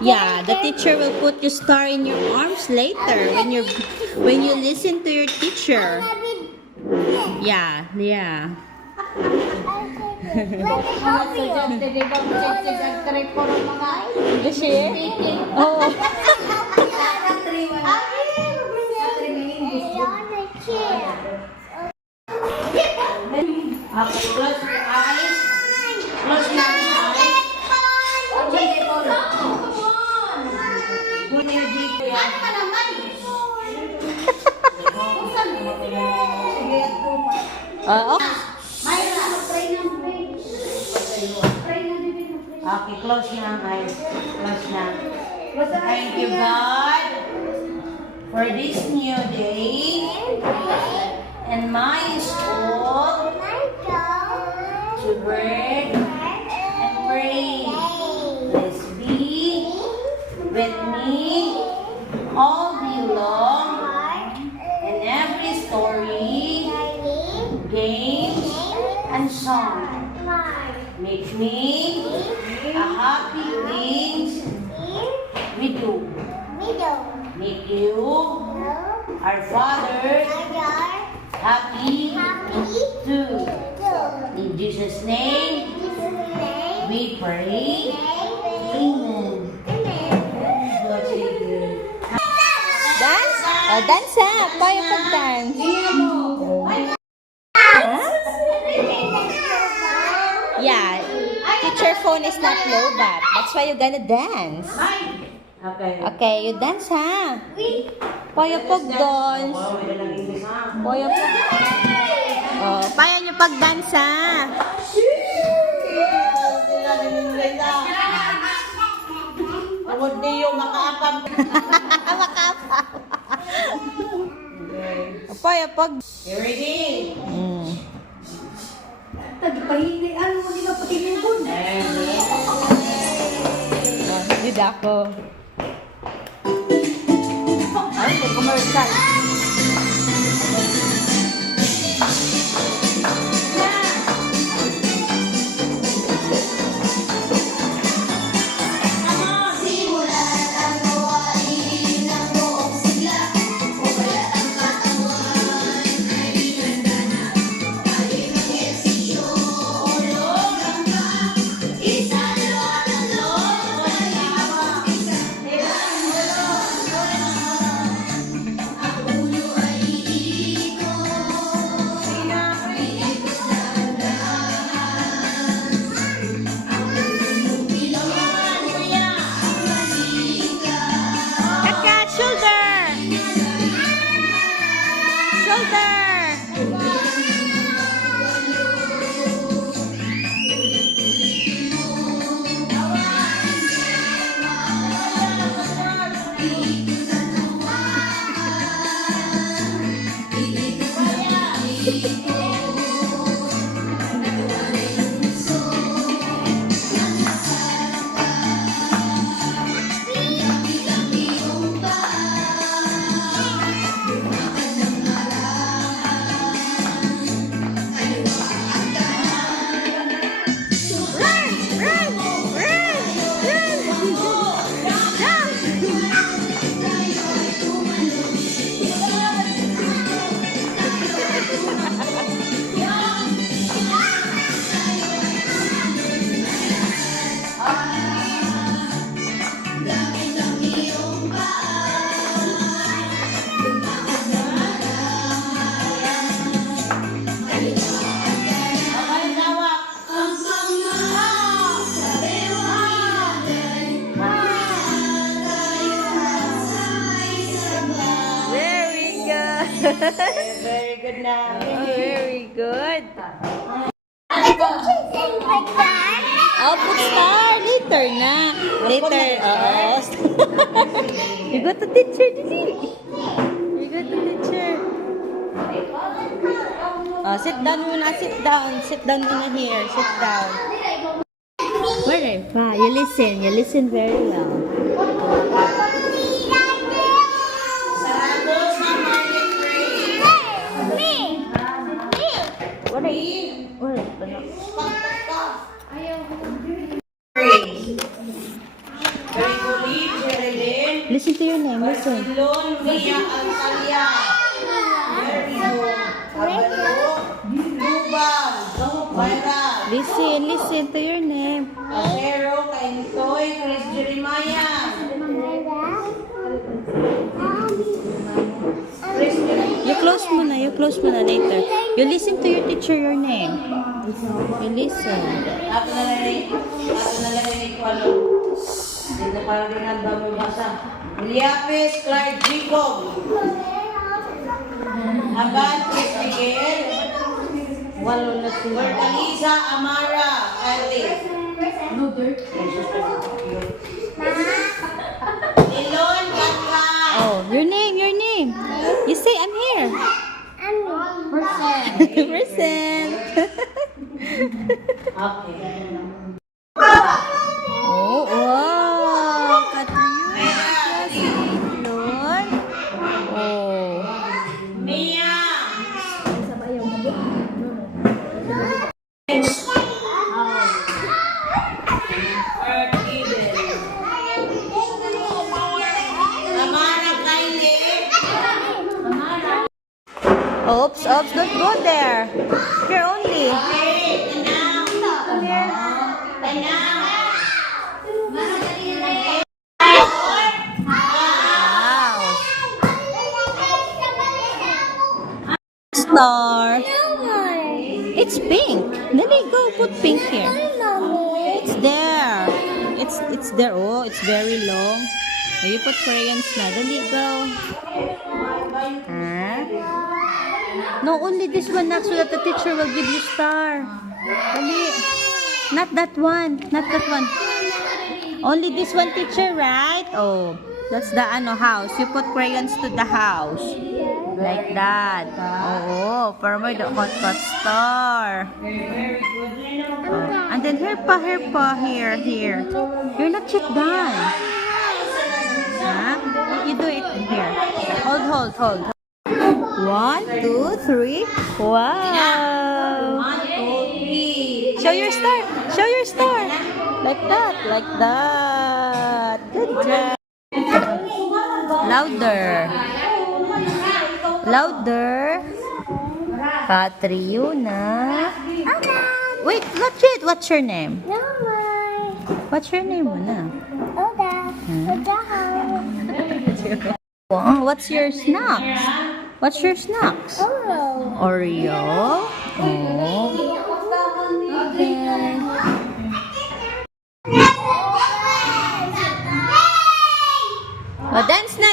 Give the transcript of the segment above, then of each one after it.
Yeah, the teacher will put your star in your arms later when you listen to your teacher. Yeah, yeah. Let me help you. Oh. Okay, close your eyes. Close your eyes. Okay, close your eyes. Close now. Thank you, God, for this new day and my soul to work and pray. Let's be with me all day long in every story, games, and song. Make me a happy things we do. Make you, our Father, happy too. In Jesus' name, we pray. Amen. Dance? Oh, dance ha. Paano pag-dance? Yeah. Teacher phone is not low bat. That's why you're gonna dance. Okay. Okay, you dance ha. Paano pag-dance? Paano pag... Oh, paano nyo pag-dance ha? Tawag niyo makaapag. Makapa. Paano pag... You ready? Hindi ako. Ay, may commercial. Very good now. Oh, very good. Like Oh, put star. Later na. Later. Oo. You got the teacher, Didi. You got the teacher. Sit down muna. Sit down. Sit down muna here. Sit down. Where? You listen. You listen very well. Listen to your name. Listen. Lon, Mia, Altalia. Merino, Abalo, Lubang, Mayra. Listen to your name. Casero, Kaintoy, Chris Jeremiah. Chris Jeremiah. You close mo na later. You listen to your teacher your name. You listen. Ato na lang ko ano. Dito parang rin ang dami basa. Liapes, Clark Jacob. Agan, Chris Miguel. Walo na sila. Bertaliza, Amara, Kylie. No dirt. Ilon, Kaka. Oh, your name. You say, I'm here. Percent. Okay. Oh, wow. Katrina. Lon. Oh. Mia. Amara, Kylie. Oops, don't go there. Here only. Hey, Tanang. Tanang. Wow. Star. It's pink. Dali, go put pink here. It's there. It's there. Oh, it's very long. Oh, you put crayons na. Dali, go. Huh? No, only this one, Nak, so that the teacher will give you star. Dali. Not that one. Only this one, teacher, right? Oh, that's the house. You put crayons to the house. Like that. Oh, para may cut star. Oh. And then here pa, here. You're not yet done. Huh? You do it here. Hold. 1, 2, 3. Wow. 1, 2, 3. Show your star. Like that. Good job. Louder. Katriona. Wait, not yet. What's your name? What's your name, Mona? Wow, what's your snacks? Oreo. Oh. Okay. Oh, dance na.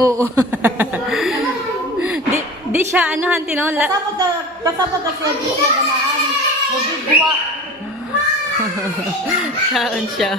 Oo. di siya tinola. Kasapag ka siya dito ganaan. Mabigwa. Saan siya?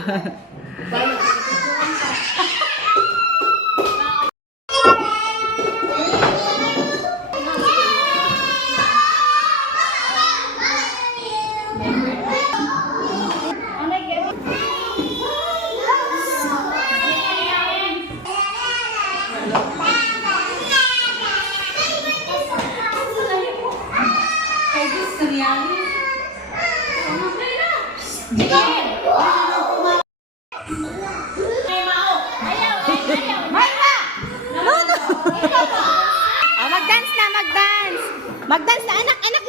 Magdance na anak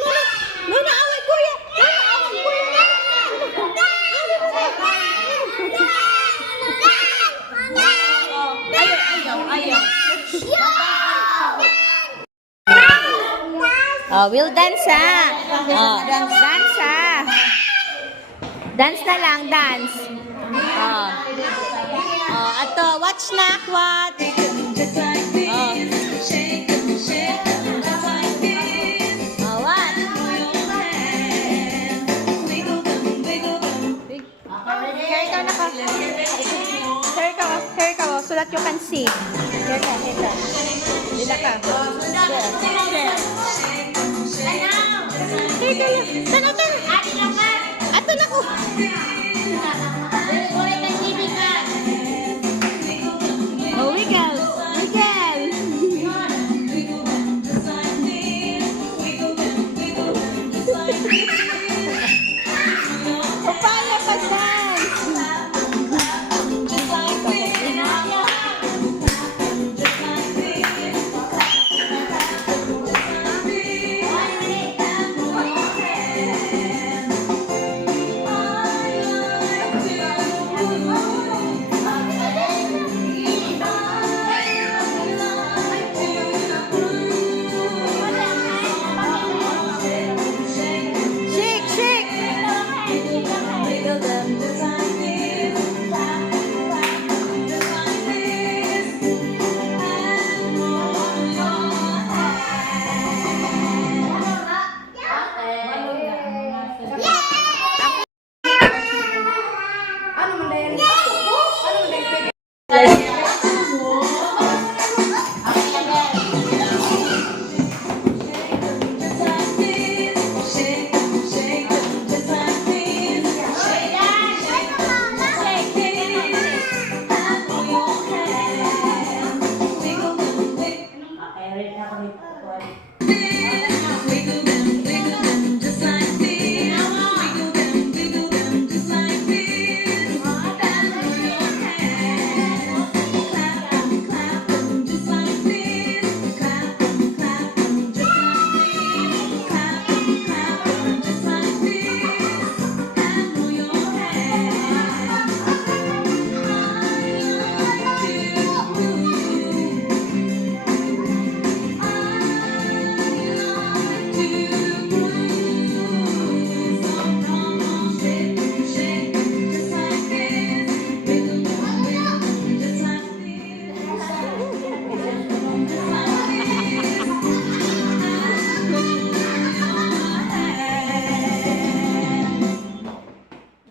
Luna away kuya. Ayaw. Oh, we'll dance Oh, dance Dance na lang, dance. Oh. Oh, ato, watch na, what? Oh. Oh, what? Here, ikaw na ka. you can see. Here ka, here ka. Dila ka. Share. Here ka lang. Tanaw. Ato na ko. Oh, wiggle. Papaya pa dance. Shake.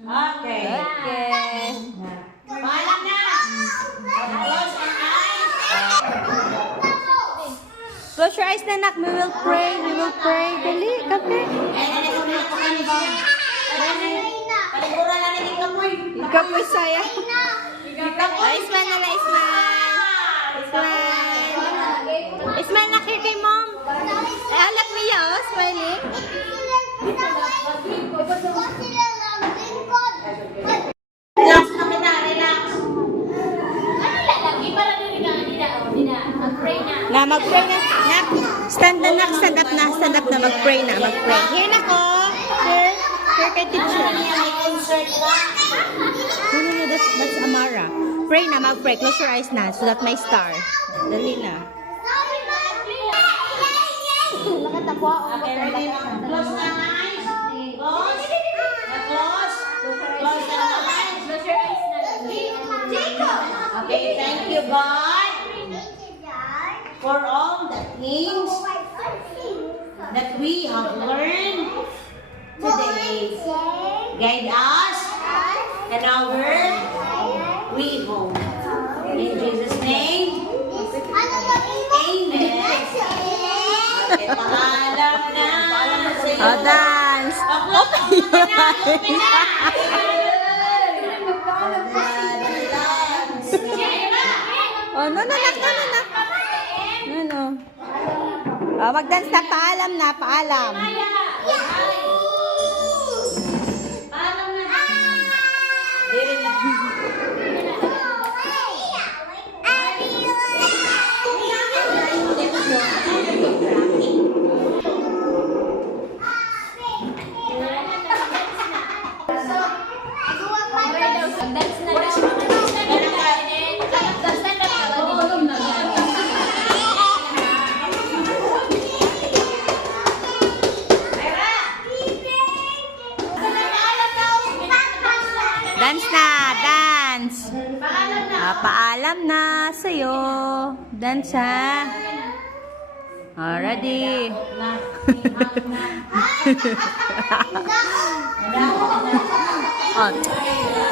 Okay. Okay. Paalam na. Close our eyes. Close your eyes, Nanak. We will pray. Dali, kape. Paliguran na natin kamoy. Ikaw po, Saya. Isman na lang, Isman. Isman na kay mom. Ay, alak niya, oh. Smiling. Relax na kita, relax. Na, mag-pray na. Nak, stand up na. Mag-pray na. Here na ko. Here kay teacher. No, that's Amara. Pray na, mag-pray. Close your eyes na, so that may star. Dali na. Okay, ready? Close the eyes. Close. Close. Close the eyes. Okay, thank you, God, for all the things that we have learned today. Guide us and our way home. In Jesus' name, amen. Okay, paalam na sa iyo. Oh, dance. Open your Oh, no. Oh, mag-dance na. Paalam na. Dance. Paalam na sa'yo. Dance, ha? Ready? Ready? Oh.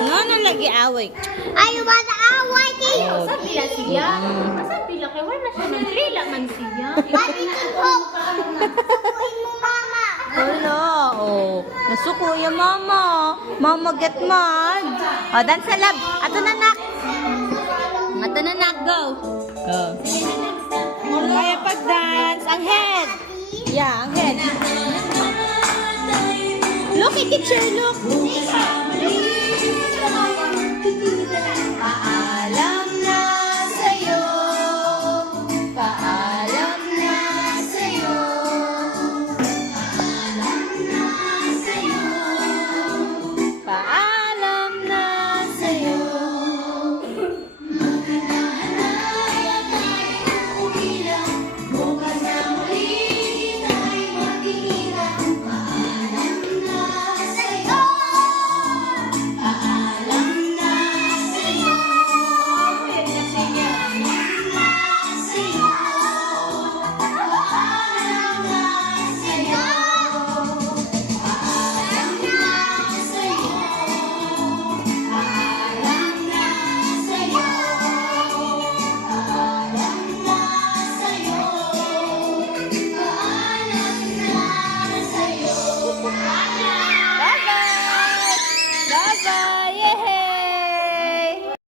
No, lagi away. I want away kayo. Oh. Asa pila siya? Asa pila kay wala siya man pila man siya. Bakit ito? Sabuhin mo, mama. Hello. Oh. Nasuko yung mama. Mama get mad. Oh, dance sa lab. Ato na nak. Ato na nak. Go. Go. Kaya pag-dance. Ang head. Yeah, ang head. Look, teacher, look.